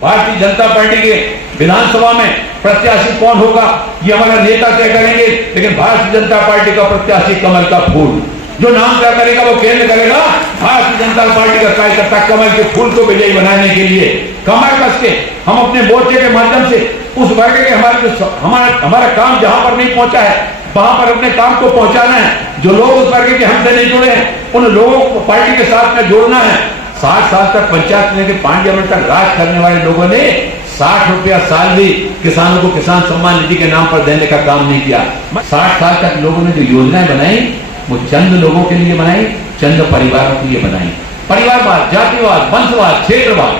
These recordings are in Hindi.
भारतीय जनता पार्टी के विधानसभा में प्रत्याशी कौन होगा ये हमारा नेता तय करेंगे, लेकिन भारतीय जनता पार्टी का प्रत्याशी कमल का फूल जो नाम तय करेगा वो केंद्र करेगा। भारतीय जनता पार्टी का कार्यकर्ता कमल के फूल को विजयी बनाने के लिए कमर कस के हम अपने मोर्चे के माध्यम से उस वर्ग के हमारा काम जहां पर नहीं पहुंचा है वहां पर अपने काम को पहुंचाना है। जो लोग उस वर्ग के हमसे नहीं जुड़े हैं उन लोगों को पार्टी के साथ में जोड़ना है। 60 साल तक पंचायत में के 5 मिनट तक राज करने वाले लोगों ने 60 रुपया साल भी किसानों को किसान सम्मान निधि के नाम पर देने का काम नहीं किया। 60 साल तक लोगों ने जो योजनाएं बनाई वो चंद लोगों के लिए बनाई, चंद परिवारों के लिए बनाई। परिवारवाद, जातिवाद, वंशवाद, क्षेत्रवाद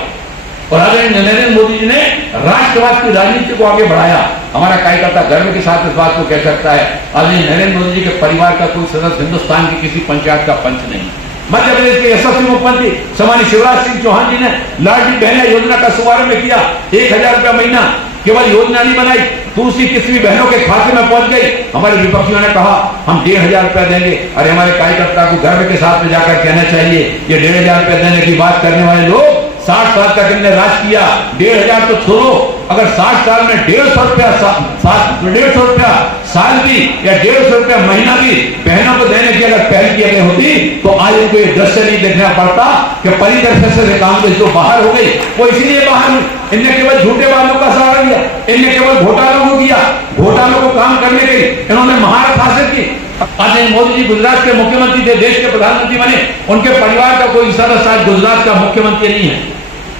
और आदरणीय नरेंद्र मोदी जी ने राष्ट्रवाद की राजनीति को आगे बढ़ाया। हमारा कार्यकर्ता गर्व के साथ इस बात को कह सकता है आदरणीय नरेंद्र मोदी जी के परिवार का कोई सदस्य हिंदुस्तान की किसी पंचायत का पंच नहीं। मध्य प्रदेश के यशस्वी मुख्यमंत्री सम्मानित शिवराज सिंह चौहान जी ने लाडली बहना योजना का शुभारंभ किया। 1000 रुपया महीना केवल योजना नहीं बनाई, दूसरी तीसरी बहनों के खाते में पहुंच गई। हमारे विपक्षियों ने कहा हम 1500 रुपया देंगे। अरे हमारे कार्यकर्ता को गर्व के साथ में जाकर कहना चाहिए ये 1500 रुपया देने की बात करने वाले लोग 60 साल तक इनने राज किया। 1500 तो छोड़ो, अगर 60 साल में 150 रुपया साल भी या 150 रुपया महीना भी बहनों को देने की अगर पहल की गई होती तो आज इनको ये दृश्य नहीं देखना पड़ता कि परिदृश्य से कांग्रेस जो बाहर हो गई वो इसीलिए बाहर हुई। इनने केवल झूठे वालों का सहारा लिया, इनने केवल घोटालों को दिया। घोटालों को काम करने के इन्होंने महारत हासिल की। आज मोदी जी गुजरात के मुख्यमंत्री थे, देश के प्रधानमंत्री बने, उनके परिवार का कोई सदस्य आज गुजरात का मुख्यमंत्री नहीं है।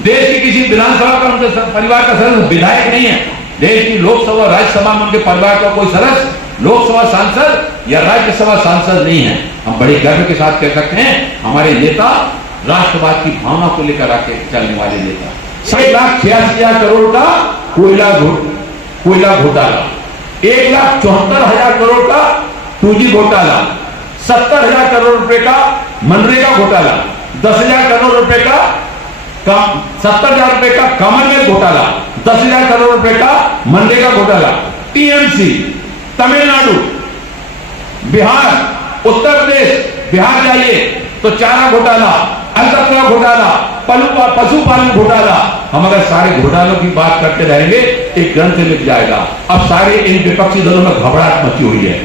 देश की किसी विधानसभा का उनके परिवार का सदस्य विधायक नहीं है। देश की लोकसभा राज्यसभा में उनके परिवार का कोई सदस्य लोकसभा सांसद या राज्यसभा सांसद नहीं है। हम बड़े गर्व के साथ कह सकते हैं हमारे नेता राष्ट्रवाद की भावना को लेकर आके चलने वाले नेता। 1,86,000 करोड़ का कोयला घोटाला, 1,74,000 करोड़ का 2G घोटाला, 70,000 करोड़ रुपए का मनरेगा घोटाला, 10,000 करोड़ रुपए का 70,000 रुपए का कॉमनवेल्थ घोटाला, 10,000 करोड़ रुपए का मनरेगा घोटाला, टीएमसी, तमिलनाडु, बिहार, उत्तर प्रदेश, बिहार जाइए तो चारा घोटाला, अलकतरा घोटाला, पशुपालन घोटाला। हम अगर सारे घोटालों की बात करते रहेंगे एक ग्रंथ लिख जाएगा। अब सारे इन विपक्षी दलों में घबराहट मची हुई है।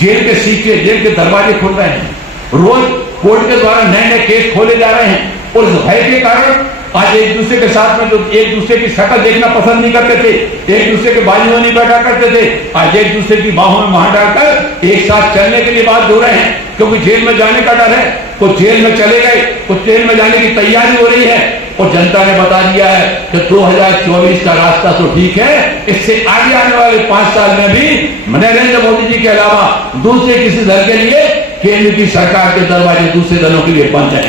जेल के सीखे, जेल के दरवाजे खुल रहे हैं, रोज कोर्ट के द्वारा नए नए केस खोले जा रहे हैं। और इस भय के कारण आज एक दूसरे के साथ में जो एक दूसरे की शक्ल देखना पसंद नहीं करते थे, एक दूसरे के बाजू में नहीं बैठा करते थे, आज एक दूसरे की बाहों में मार डालकर एक साथ चलने के लिए बात हो रहे हैं। क्योंकि जेल में जाने का डर है, कुछ जेल में चले गए, कुछ जेल में जाने की तैयारी हो रही है। और जनता ने बता दिया है कि 2024 का रास्ता तो ठीक है, इससे आगे आने वाले 5 साल में भी नरेंद्र मोदी जी के अलावा दूसरे किसी दल के लिए केंद्र की सरकार के दरवाजे दूसरे दलों के लिए बंद है।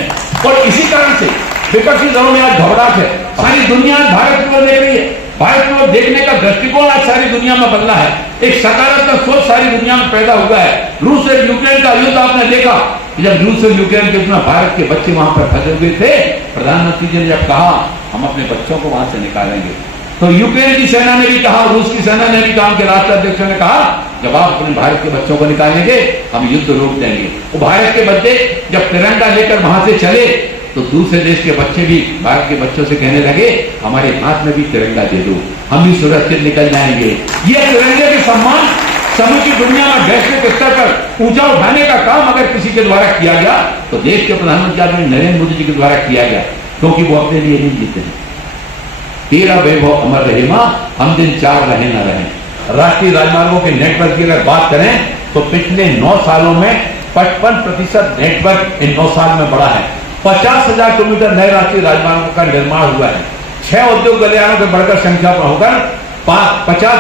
और इसी कारण से विपक्षी दलों में आज घबराहट है। सारी दुनिया भारत की ओर देख रही है, भारत की ओर देखने का दृष्टिकोण आज सारी दुनिया में बदला है। एक सकारात्मक सोच सारी दुनिया में पैदा हुआ है। रूस और यूक्रेन का युद्ध आपने देखा, जब रूस और यूक्रेन के उसमें भारत के बच्चे वहां पर फंसे हुए थे, प्रधानमंत्री जी ने जब कहा हम अपने बच्चों को वहां से निकालेंगे तो यूक्रेन की सेना ने भी कहा, रूस की सेना ने भी कहा, उनके राष्ट्राध्यक्ष ने कहा जब आप अपने भारत के बच्चों को निकालेंगे हम युद्ध रोक देंगे। वो भारत के बच्चे जब तिरंगा लेकर वहां से चले तो दूसरे देश के बच्चे भी भारत के बच्चों से कहने लगे हमारे हाथ में भी तिरंगा दे दो, हम भी सुरक्षित निकल जाएंगे। ये तिरंगे के सम्मान समूची दुनिया में वैश्विक स्तर पर ऊंचा उठाने का काम अगर किसी के द्वारा किया गया तो देश के प्रधानमंत्री नरेंद्र मोदी जी के द्वारा किया गया, क्योंकि वो अपने लिए नहीं जीते हैं। तेरा वैभव अमर रहे मां, हम दिन 4 रहे न रहे। राष्ट्रीय राजमार्गों के नेटवर्क की अगर बात करें तो पिछले 9 सालों में 55% नेटवर्क इन 9 साल में बढ़ा है। 50,000 किलोमीटर नए राष्ट्रीय राजमार्गों का निर्माण हुआ है। 6 उद्योग गलियारों के बढ़कर संख्या होकर 50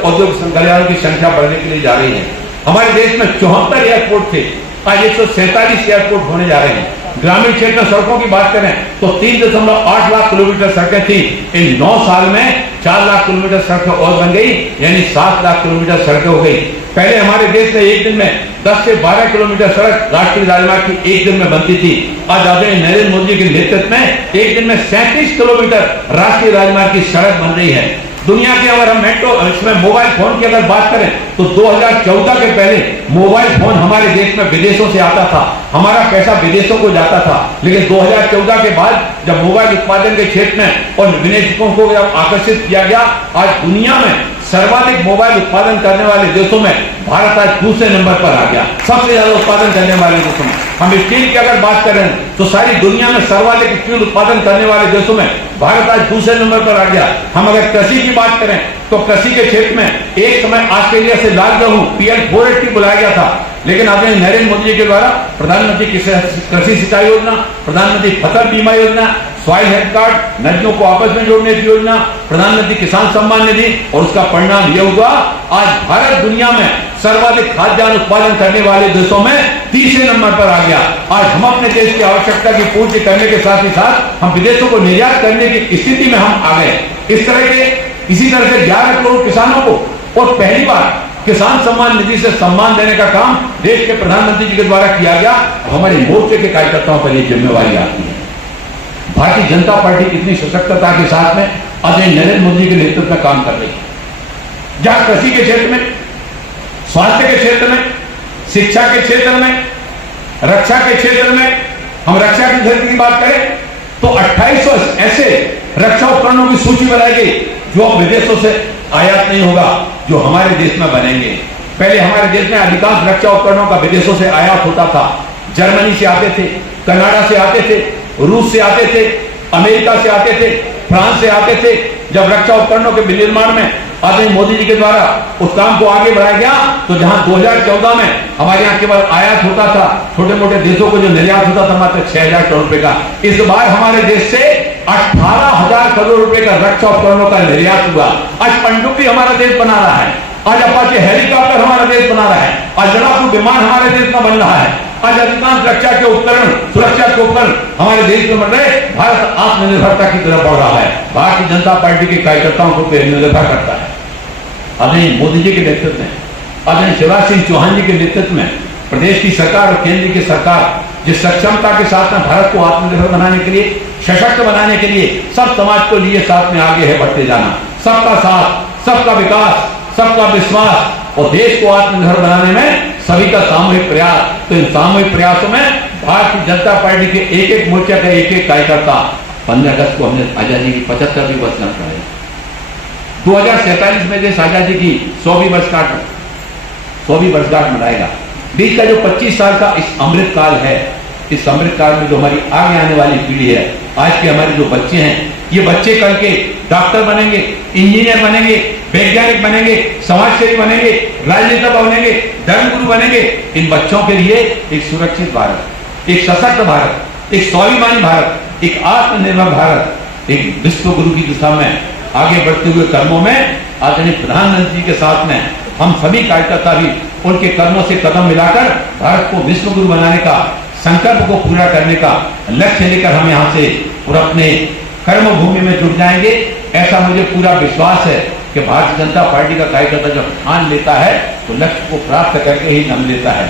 औद्योगिक गलियारों की संख्या बढ़ने के लिए जा रही है। हमारे देश में 74 एयरपोर्ट थे, आज 147 एयरपोर्ट होने जा रहे हैं। ग्रामीण क्षेत्र में सड़कों की बात करें तो 3.8 लाख किलोमीटर सड़कें थी, इन 9 साल में 4 लाख किलोमीटर सड़कें और बन गई, यानी 7 लाख किलोमीटर सड़कें हो गई। पहले हमारे देश में एक दिन में 10 से 12 किलोमीटर सड़क राष्ट्रीय राजमार्ग की एक दिन में बनती थी। आज आदरणीय नरेंद्र मोदी के नेतृत्व में एक दिन में 37 किलोमीटर राष्ट्रीय राजमार्ग की सड़क बन रही है। दुनिया के अगर हम मेट्रो इसमें मोबाइल फोन की अगर बात करें तो 2014 के पहले मोबाइल फोन हमारे देश में विदेशों से आता था, हमारा पैसा विदेशों को जाता था। लेकिन 2014 के बाद जब मोबाइल उत्पादन के क्षेत्र में और विनिवेशकों को जब आकर्षित किया गया, आज दुनिया में सर्वाधिक मोबाइल उत्पादन करने वाले देशों में भारत आज दूसरे नंबर पर आ गया, सबसे ज्यादा उत्पादन करने वाले देशों में। हम स्टील की अगर बात करें तो सारी दुनिया में सर्वाधिक स्टील उत्पादन करने वाले देशों में भारत आज दूसरे नंबर पर आ गया। हम अगर कृषि की बात करें तो कृषि के क्षेत्र में एक समय ऑस्ट्रेलिया से लाल गेहूं PL 480 बुलाया गया था, लेकिन आपने नरेंद्र मोदी जी के द्वारा प्रधानमंत्री कृषि सिंचाई योजना, प्रधानमंत्री फसल बीमा योजना, सॉइल हेल्थ कार्ड, नदियों को आपस में जोड़ने की योजना, प्रधानमंत्री किसान सम्मान निधि, और उसका परिणाम यह हुआ आज भारत दुनिया में सर्वाधिक खाद्यान्न उत्पादन करने वाले देशों में तीसरे नंबर पर आ गया। आज हम अपने देश की आवश्यकता की पूर्ति करने के साथ ही साथ हम विदेशों को निर्यात करने की स्थिति में हम आ गए। इसी तरह से 11 करोड़ किसानों को और पहली बार किसान सम्मान निधि से सम्मान देने का काम देश के प्रधानमंत्री जी के द्वारा किया गया। हमारे मोर्चे के कार्यकर्ताओं पर यह जिम्मेवारी आती है। भारतीय जनता पार्टी कितनी सशक्तता के साथ में आदरणीय नरेंद्र मोदी के नेतृत्व में काम कर रही है। जहां कृषि के क्षेत्र में, स्वास्थ्य के क्षेत्र में, शिक्षा के क्षेत्र में, रक्षा के क्षेत्र में, हम रक्षा की धरती की बात करें तो 2800 ऐसे रक्षा उपकरणों की सूची बनाई गई जो अब विदेशों से आयात नहीं होगा, जो हमारे देश में बनेंगे। पहले हमारे देश में अधिकांश रक्षा उपकरणों का विदेशों से आयात होता था। जर्मनी से आते थे, कनाडा से आते थे, रूस से आते थे, अमेरिका से आते थे, फ्रांस से आते थे। जब रक्षा उपकरणों के विनिर्माण में आदरणीय मोदी जी के द्वारा उस काम को आगे बढ़ाया गया तो जहां 2014 में हमारे यहां केवल आयात होता था, छोटे मोटे देशों को जो निर्यात होता था मात्र 6000 करोड़ रुपए का, इस बार हमारे देश से 18,000 करोड़ रुपए का रक्षा उपकरणों का निर्यात हुआ। आज पनडुब्बी हमारा देश बना रहा है, आज अपाचे हेलीकॉप्टर हमारा देश बना रहा है, आज लड़ाकू विमान हमारे देश में बन रहा है, आज अधिकांश रक्षा के उपकरण, सुरक्षा के उपकरण हमारे देश में बन रहे। भारत आत्मनिर्भरता की तरफ बढ़ रहा है। भारतीय जनता पार्टी के कार्यकर्ताओं को निर्भर करता है। आदरणीय मोदी जी के नेतृत्व में, आदरणीय शिवराज सिंह चौहान जी के नेतृत्व में प्रदेश की सरकार और केंद्र की सरकार जिस सक्षमता के साथ में भारत को आत्मनिर्भर बनाने के लिए, सशक्त बनाने के लिए, सब समाज को लिए साथ में आगे है बढ़ते जाना। सबका साथ, सबका विकास, सबका विश्वास और देश को आत्मनिर्भर बनाने में सभी का सामूहिक प्रयास। तो इन सामूहिक प्रयासों में भारतीय जनता पार्टी के एक एक मोर्चा का एक एक कार्यकर्ता 15 अगस्त को हमने आजादी की 75वीं वर्षगांठ मनाई। 2047 में देश आजादी की 100वीं वर्षगांठ मनाएगा। बीच का जो 25 साल का इस अमृत काल है, इस अमृत काल में जो हमारी आगे आने वाली पीढ़ी है, आज के हमारे जो बच्चे हैं, ये बच्चे कल के डॉक्टर बनेंगे, इंजीनियर बनेंगे, वैज्ञानिक बनेंगे, समाजसेवी बनेंगे, राजनेता बनेंगे, धर्मगुरु बनेंगे। इन बच्चों के लिए एक सुरक्षित भारत, एक सशक्त भारत, एक स्वाभिमानी भारत, एक आत्मनिर्भर भारत, एक विश्व गुरु की दिशा में आगे बढ़ते हुए कर्मों में आदरणीय प्रधानमंत्री के साथ में हम सभी कार्यकर्ता भी उनके कर्मों से कदम मिलाकर भारत को विश्व गुरु बनाने का संकल्प को पूरा करने का लक्ष्य लेकर हम यहाँ से और अपने कर्म भूमि में जुट जाएंगे। ऐसा मुझे पूरा विश्वास है कि भारतीय जनता पार्टी का कार्यकर्ता जब ठान लेता है तो लक्ष्य को प्राप्त करके ही दम लेता है।